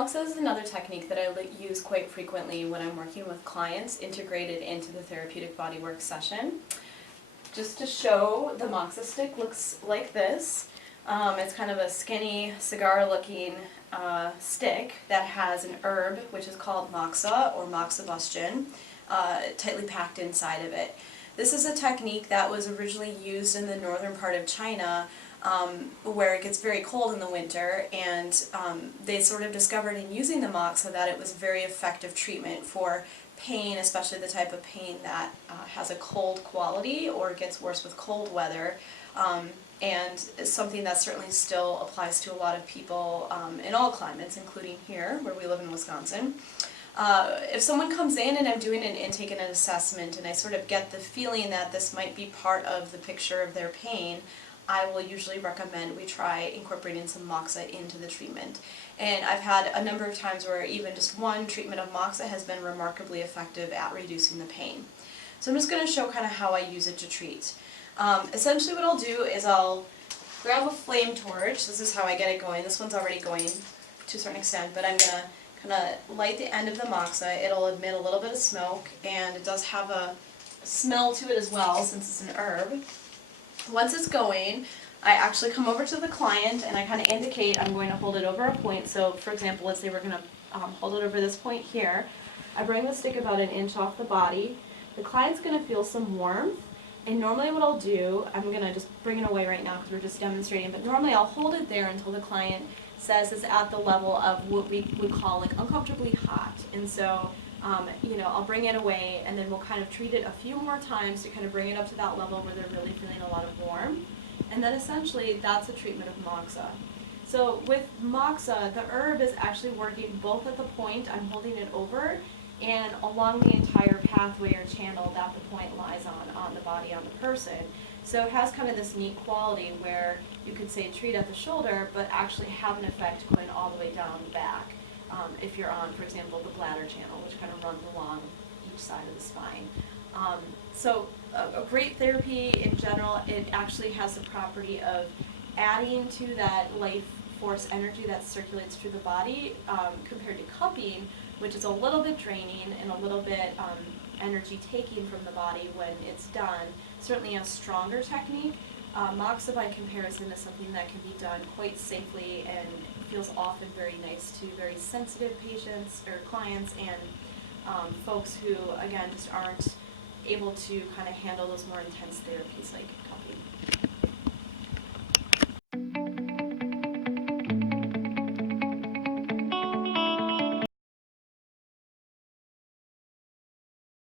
Moxa is another technique that I use quite frequently when I'm working with clients integrated into the therapeutic bodywork session. Just to show, the Moxa stick looks like this. It's kind of a skinny, cigar-looking stick that has an herb, which is called Moxa or moxibustion, tightly packed inside of it. This is a technique that was originally used in the northern part of China, where it gets very cold in the winter, and they sort of discovered in using the Moxa that it was very effective treatment for pain, especially the type of pain that has a cold quality or gets worse with cold weather, and is something that certainly still applies to a lot of people in all climates, including here where we live in Wisconsin. If someone comes in and I'm doing an intake and an assessment and I sort of get the feeling that this might be part of the picture of their pain, I will usually recommend we try incorporating some Moxa into the treatment. And I've had a number of times where even just one treatment of Moxa has been remarkably effective at reducing the pain. So I'm just going to show kind of how I use it to treat. Essentially what I'll do is I'll grab a flame torch. This is how I get it going. This one's already going to a certain extent, but I'm going to kind of light the end of the Moxa. It'll emit a little bit of smoke, and it does have a smell to it as well since it's an herb. Once it's going, I actually come over to the client and I kind of indicate I'm going to hold it over a point. So for example, let's say we're going to hold it over this point here. I bring the stick about 1 inch off the body. The client's going to feel some warmth, and normally what I'll do, I'm going to just bring it away right now because we're just demonstrating, but normally I'll hold it there until the client says it's at the level of what we would call like uncomfortably hot. And so I'll bring it away, and then we'll kind of treat it a few more times to kind of bring it up to that level where they're really feeling a lot of warmth. And then essentially that's a treatment of Moxa. So with Moxa, the herb is actually working both at the point I'm holding it over and along the entire pathway or channel that the point lies on the body, on the person. So it has kind of this neat quality where you could say treat at the shoulder, but actually have an effect going all the way down the back. If you're on, for example, the bladder channel, which kind of runs along each side of the spine. So a great therapy in general, it actually has the property of adding to that life force energy that circulates through the body compared to cupping, which is a little bit draining and a little bit energy taking from the body when it's done. Certainly a stronger technique. Moxa by comparison is something that can be done quite safely and feels often very nice to very sensitive patients or clients and folks who, again, just aren't able to kind of handle those more intense therapies like